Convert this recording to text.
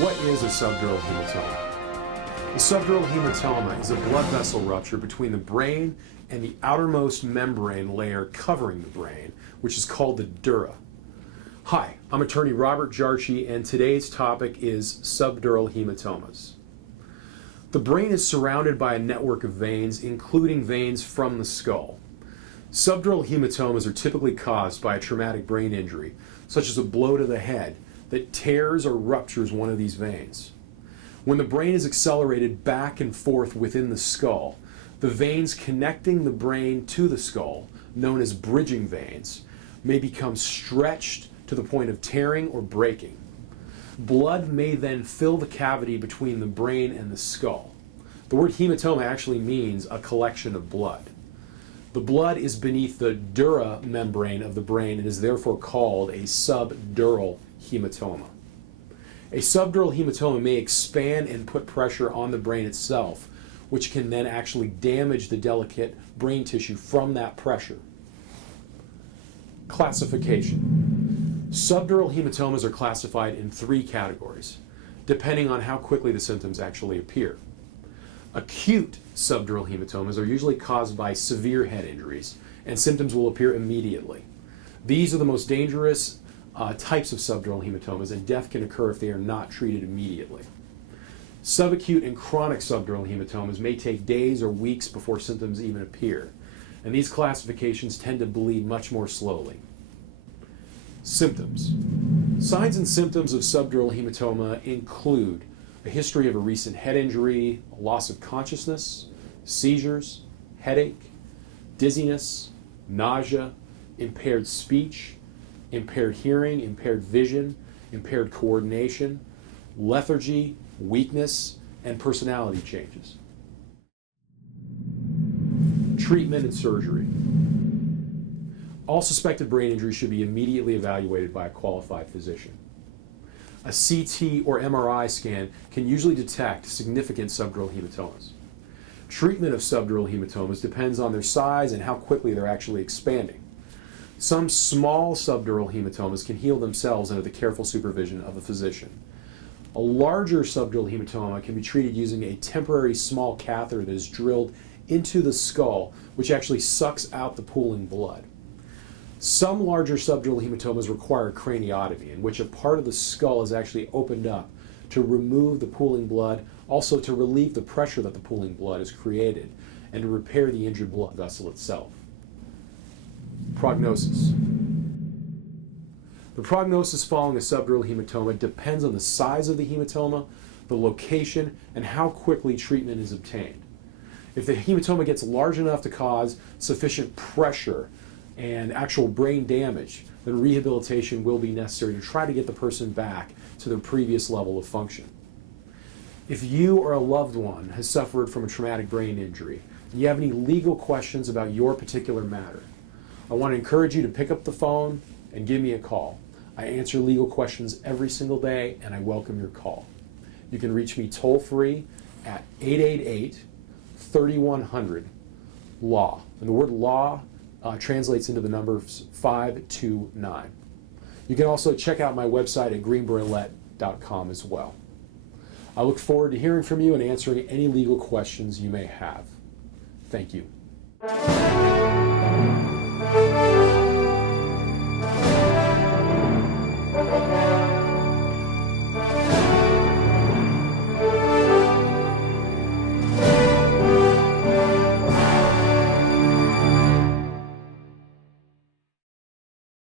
What is a subdural hematoma? A subdural hematoma is a blood vessel rupture between the brain and the outermost membrane layer covering the brain, which is called the dura. Hi, I'm attorney Robert Jarchi, and today's topic is subdural hematomas. The brain is surrounded by a network of veins, including veins from the skull. Subdural hematomas are typically caused by a traumatic brain injury, such as a blow to the head, that tears or ruptures one of these veins. When the brain is accelerated back and forth within the skull, the veins connecting the brain to the skull, known as bridging veins, may become stretched to the point of tearing or breaking. Blood may then fill the cavity between the brain and the skull. The word hematoma actually means a collection of blood. The blood is beneath the dura membrane of the brain and is therefore called a subdural hematoma. A subdural hematoma may expand and put pressure on the brain itself, which can then actually damage the delicate brain tissue from that pressure. Classification. Subdural hematomas are classified in 3 categories, depending on how quickly the symptoms actually appear. Acute subdural hematomas are usually caused by severe head injuries, and symptoms will appear immediately. These are the most dangerous types of subdural hematomas, and death can occur if they are not treated immediately. Subacute and chronic subdural hematomas may take days or weeks before symptoms even appear, and these classifications tend to bleed much more slowly. Symptoms. Signs and symptoms of subdural hematoma include a history of a recent head injury, a loss of consciousness, seizures, headache, dizziness, nausea, impaired speech, impaired hearing, impaired vision, impaired coordination, lethargy, weakness, and personality changes. Treatment and surgery. All suspected brain injuries should be immediately evaluated by a qualified physician. A CT or MRI scan can usually detect significant subdural hematomas. Treatment of subdural hematomas depends on their size and how quickly they're actually expanding. Some small subdural hematomas can heal themselves under the careful supervision of a physician. A larger subdural hematoma can be treated using a temporary small catheter that is drilled into the skull, which actually sucks out the pooling blood. Some larger subdural hematomas require craniotomy, in which a part of the skull is actually opened up to remove the pooling blood, also to relieve the pressure that the pooling blood has created, and to repair the injured blood vessel itself. Prognosis. The prognosis following a subdural hematoma depends on the size of the hematoma, the location, and how quickly treatment is obtained. If the hematoma gets large enough to cause sufficient pressure and actual brain damage, then rehabilitation will be necessary to try to get the person back to their previous level of function. If you or a loved one has suffered from a traumatic brain injury, and you have any legal questions about your particular matter, I want to encourage you to pick up the phone and give me a call. I answer legal questions every single day, and I welcome your call. You can reach me toll-free at 888-3100-LAW. And the word law translates into the numbers 529. You can also check out my website at greenberlet.com as well. I look forward to hearing from you and answering any legal questions you may have. Thank you.